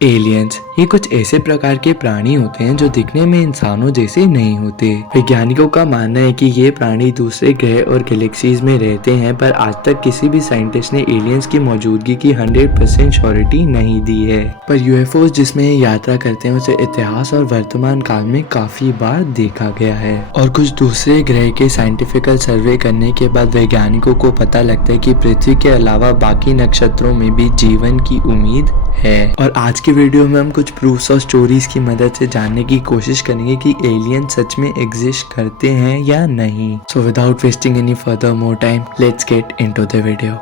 Aliens ये कुछ ऐसे प्रकार के प्राणी होते हैं जो दिखने में इंसानों जैसे नहीं होते। वैज्ञानिकों का मानना है कि ये प्राणी दूसरे ग्रह और गैलेक्सीज में रहते हैं, पर आज तक किसी भी साइंटिस्ट ने एलियंस की मौजूदगी की 100% श्योरिटी नहीं दी है। पर यूएफओ जिसमें ये यात्रा करते हैं उसे इतिहास और वर्तमान काल में काफी बार देखा गया है, और कुछ दूसरे ग्रह के साइंटिफिकल सर्वे करने के बाद वैज्ञानिकों को पता लगता है कि पृथ्वी के अलावा बाकी नक्षत्रों में भी जीवन की उम्मीद है। और आज की वीडियो में हम कुछ प्रूफ्स और स्टोरीज की मदद से जानने की कोशिश करेंगे कि एलियन सच में एग्जिस्ट करते हैं या नहीं। So without wasting any further more time, let's get into the video.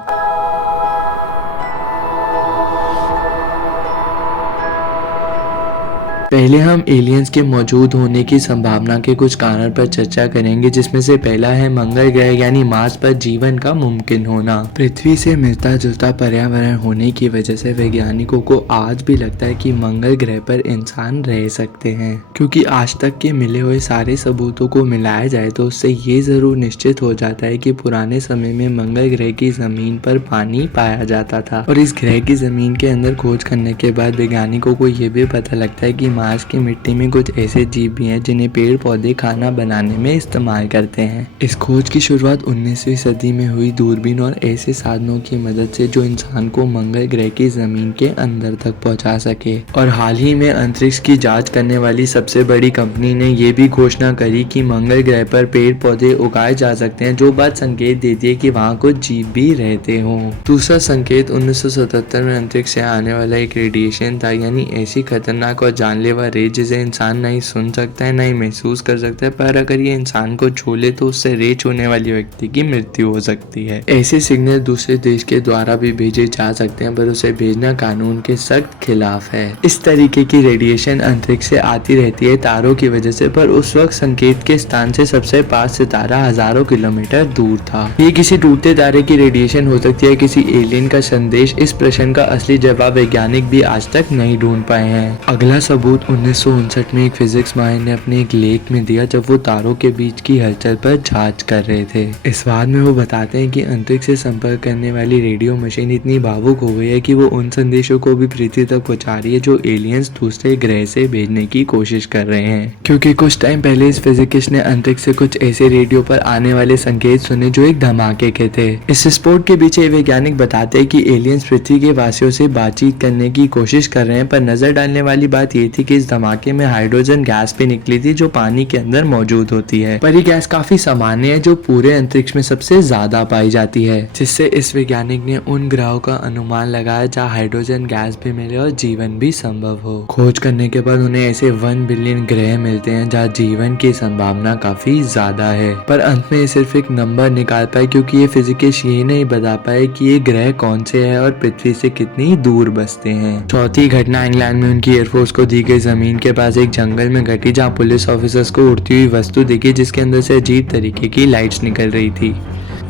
पहले हम एलियंस के मौजूद होने की संभावना के कुछ कारण पर चर्चा करेंगे, जिसमें से पहला है मंगल ग्रह यानी मार्स पर जीवन का मुमकिन होना। पृथ्वी से मिलता जुलता पर्यावरण होने की वजह से वैज्ञानिकों को आज भी लगता है कि मंगल ग्रह पर इंसान रह सकते हैं, क्योंकि आज तक के मिले हुए सारे सबूतों को मिलाया जाए तो उससे ये जरूर निश्चित हो जाता है कि पुराने समय में मंगल ग्रह की जमीन पर पानी पाया जाता था। और इस ग्रह की जमीन के अंदर खोज करने के बाद वैज्ञानिकों को ये भी पता लगता है कि मार्स की मिट्टी में कुछ ऐसे जीव भी हैं जिन्हें पेड़ पौधे खाना बनाने में इस्तेमाल करते हैं। इस खोज की शुरुआत 19वीं सदी में हुई दूरबीन और ऐसे साधनों की मदद से जो इंसान को मंगल ग्रह की जमीन के अंदर तक पहुंचा सके। और हाल ही में अंतरिक्ष की जांच करने वाली सबसे बड़ी कंपनी ने यह भी घोषणा करी कि मंगल ग्रह पर पेड़ पौधे उगाए जा सकते हैं, जो बात संकेत देती है कि वहाँ कुछ जीव भी रहते हों। दूसरा संकेत 1977 में अंतरिक्ष से आने वाला एक रेडिएशन था, यानी ऐसी खतरनाक और जानलेवा रे जिसे इंसान नहीं सुन सकता है, नहीं महसूस कर सकता है, पर अगर ये इंसान को छू ले तो उससे रे छूने वाली व्यक्ति की मृत्यु हो सकती है। ऐसे सिग्नल दूसरे देश के द्वारा भी भेजे जा सकते हैं, पर उसे भेजना कानून के सख्त खिलाफ है। इस तरीके की रेडिएशन अंतरिक्ष से आती रहती है तारों की वजह से, पर उस वक्त संकेत के स्थान से सबसे पास सितारा हजारों किलोमीटर दूर था। ये किसी टूटते तारे की रेडिएशन हो सकती है, किसी एलियन का संदेश। इस प्रश्न का असली जवाब वैज्ञानिक भी आज तक नहीं ढूंढ पाए हैं। अगला सबूत 1959 में एक फिजिक्स माहिर ने अपने एक लेख में दिया, जब वो तारों के बीच की हलचल पर जांच कर रहे थे। इस बात में वो बताते हैं कि अंतरिक्ष से संपर्क करने वाली रेडियो मशीन इतनी भावुक हो गई है कि वो उन संदेशों को भी पृथ्वी तक पहुंचा रही है जो एलियंस दूसरे ग्रह से भेजने की कोशिश कर रहे हैं। क्योंकि कुछ टाइम पहले इस फिजिकिस्ट ने अंतरिक्ष से कुछ ऐसे रेडियो पर आने वाले संकेत सुने जो एक धमाके के थे। इस स्पोर्ट के पीछे वैज्ञानिक बताते हैं कि एलियंस पृथ्वी के वासियों से बातचीत करने की कोशिश कर रहे हैं, पर नजर डालने वाली बात ये थी कि इस धमाके में हाइड्रोजन गैस भी निकली थी जो पानी के अंदर मौजूद होती है, पर ये गैस काफी सामान्य है जो पूरे अंतरिक्ष में सबसे ज्यादा पाई जाती है, जिससे इस वैज्ञानिक ने उन ग्रहों का अनुमान लगाया जहाँ हाइड्रोजन गैस भी मिले और जीवन भी संभव हो। खोज करने के बाद उन्हें ऐसे 1 बिलियन ग्रह मिलते हैं जहाँ जीवन की संभावना काफी ज्यादा है, पर अंत में ये सिर्फ एक नंबर निकाल पाए, क्योंकि ये फिजिकिस्ट ये नहीं बता पाए कि ये ग्रह कौन से है और पृथ्वी से कितनी दूर बसते हैं। चौथी घटना इंग्लैंड में उनकी एयरफोर्स को दी गई जमीन के पास एक जंगल में घटी, जहां पुलिस ऑफिसर्स को उड़ती हुई वस्तु दिखी जिसके अंदर से अजीब तरीके की लाइट्स निकल रही थी।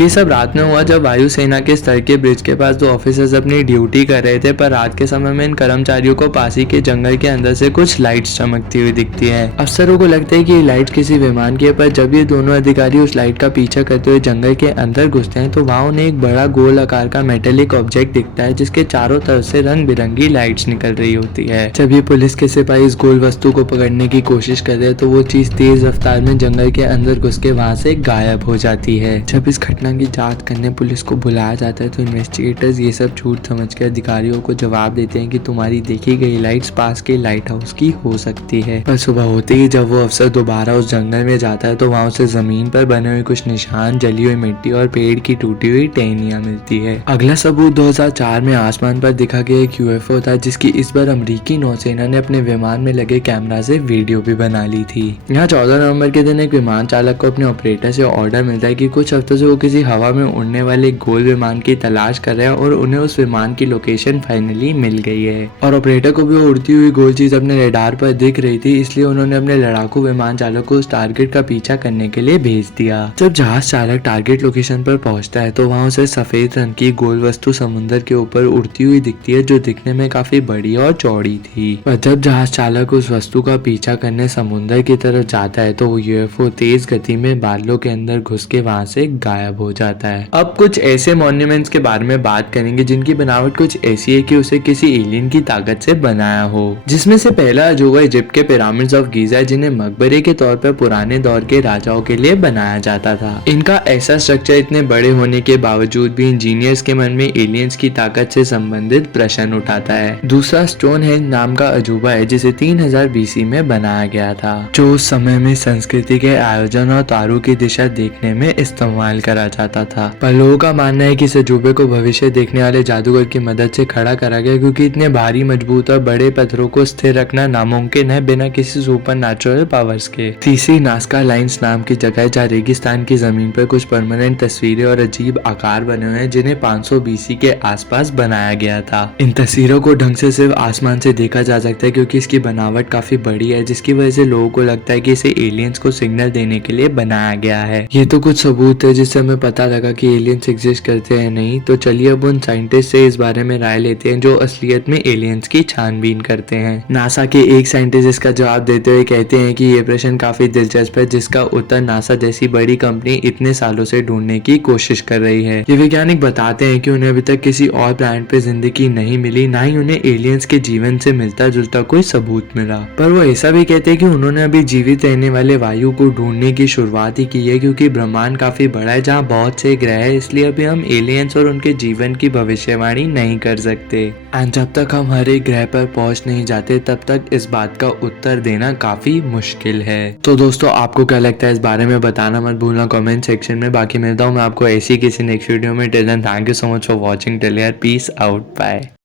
ये सब रात में हुआ जब वायुसेना के स्तर के ब्रिज के पास 2 ऑफिसर्स अपनी ड्यूटी कर रहे थे, पर रात के समय में इन कर्मचारियों को पास ही के जंगल के अंदर से कुछ लाइट्स चमकती हुई दिखती है। अफसरों को लगता है कि ये लाइट किसी विमान की है, पर जब ये दोनों अधिकारी उस लाइट का पीछा करते हुए जंगल के अंदर घुसते हैं तो वहाँ उन्हें एक बड़ा गोल आकार का मेटेलिक ऑब्जेक्ट दिखता है जिसके चारों तरफ से रंग बिरंगी लाइट्स निकल रही होती है। जब ये पुलिस के सिपाही इस गोल वस्तु को पकड़ने की कोशिश करते हैं तो वो चीज तेज रफ्तार में जंगल के अंदर घुस के वहाँ से गायब हो जाती है। जब इस घटना की जांच करने पुलिस को बुलाया जाता है तो इन्वेस्टिगेटर्स ये सब झूठ समझकर अधिकारियों को जवाब देते हैं कि तुम्हारी देखी गई लाइट्स पास के लाइट हाउस की हो सकती है। पर सुबह होते ही जब वो अफसर दोबारा उस जंगल में जाता है तो वहाँ उसे जमीन पर बने हुए कुछ निशान, जली हुई मिट्टी और पेड़ की टूटी हुई टहनियां मिलती है। अगला सबूत 2004 में आसमान पर दिखा गया एक यूएफओ था, जिसकी इस बार अमेरिकी नौसेना ने अपने विमान में लगे कैमरा से वीडियो भी बना ली थी। यहाँ 14 नवंबर के दिन एक विमान चालक को अपने ऑपरेटर से ऑर्डर मिलता है कि कुछ हफ्तों से वो किसी हवा में उड़ने वाले गोल विमान की तलाश कर रहे हैं और उन्हें उस विमान की लोकेशन फाइनली मिल गई है। और ऑपरेटर को भी उड़ती हुई गोल चीज अपने रडार पर दिख रही थी, इसलिए उन्होंने अपने लड़ाकू विमान चालक को उस टारगेट का पीछा करने के लिए भेज दिया। जब जहाज चालक टारगेट लोकेशन पर पहुंचता है तो वहां उसे सफेद रंग की गोल वस्तु समुद्र के ऊपर उड़ती हुई दिखती है, जो दिखने में काफी बड़ी और चौड़ी थी। पर जब जहाज चालक उस वस्तु का पीछा करने समुद्र की तरफ जाता है तो वो यूएफओ तेज गति में बादलों के अंदर घुस के वहां से गायब हो जाता है। अब कुछ ऐसे मॉन्यूमेंट्स के बारे में बात करेंगे जिनकी बनावट कुछ ऐसी है कि उसे किसी एलियन की ताकत से बनाया हो। जिसमें से पहला अजूबा इजिप्ट के पिरामिड्स ऑफ गीजा है, जिन्हें मकबरे के तौर पर पुराने दौर के राजाओं के लिए बनाया जाता था। इनका ऐसा स्ट्रक्चर इतने बड़े होने के बावजूद भी इंजीनियर्स के मन में एलियंस की ताकत से संबंधित प्रश्न उठाता है। दूसरा स्टोन हेंज नाम का अजूबा है, जिसे 3000 BC में बनाया गया था, जो उस समय में संस्कृति के आयोजन और तारों की दिशा देखने में इस्तेमाल करा जाता था। पर लोगों का मानना है कि इस अजूबे को भविष्य देखने वाले जादूगर की मदद से खड़ा करा गया, क्योंकि इतने भारी, मजबूत और बड़े पत्थरों को स्थिर रखना नामुमकिन है बिना किसी सुपर नेचुरल पावर्स के। तीसरी नास्का लाइन्स नाम की जगह है, जहाँ रेगिस्तान की जमीन पर कुछ परमानेंट तस्वीरें और अजीब आकार बने हुए हैं, जिन्हें 500 BC के आसपास बनाया गया था। इन तस्वीरों को ढंग से सिर्फ आसमान से देखा जा सकता है, क्योंकि इसकी बनावट काफी बड़ी है, जिसकी वजह से लोगों को लगता है कि इसे एलियंस को सिग्नल देने के लिए बनाया गया है। ये तो कुछ सबूत है जिससे हमें पता लगा कि एलियंस एग्जिस्ट करते हैं नहीं। तो चलिए अब उन साइंटिस्ट से इस बारे में राय लेते हैं जो असलियत में एलियंस की छानबीन करते हैं। नासा के एक साइंटिस्ट इसका जवाब देते हुए कहते हैं कि ये प्रश्न काफी दिलचस्प है, जिसका उत्तर नासा जैसी बड़ी कंपनी इतने सालों से ढूंढने की कोशिश कर रही है। ये वैज्ञानिक बताते हैं कि उन्हें अभी तक किसी और प्लैनेट पे जिंदगी नहीं मिली, ना ही उन्हें एलियंस के जीवन से मिलता जुलता कोई सबूत मिला। पर वो ऐसा भी कहते हैं कि उन्होंने अभी जीवित रहने वाले वायु को ढूंढने की शुरुआत ही की है, क्योंकि ब्रह्मांड काफी बड़ा है जहाँ बहुत से ग्रह है, इसलिए अभी हम एलियंस और उनके जीवन की भविष्यवाणी नहीं कर सकते। एंड जब तक हम हर एक ग्रह पर पहुंच नहीं जाते तब तक इस बात का उत्तर देना काफी मुश्किल है। तो दोस्तों, आपको क्या लगता है इस बारे में बताना मत भूलना कमेंट सेक्शन में। बाकी मिलता हूँ मैं आपको ऐसी किसी नेक्स्ट वीडियो में। Till then thank you so much for watching. Till यार, पीस आउट, बाय।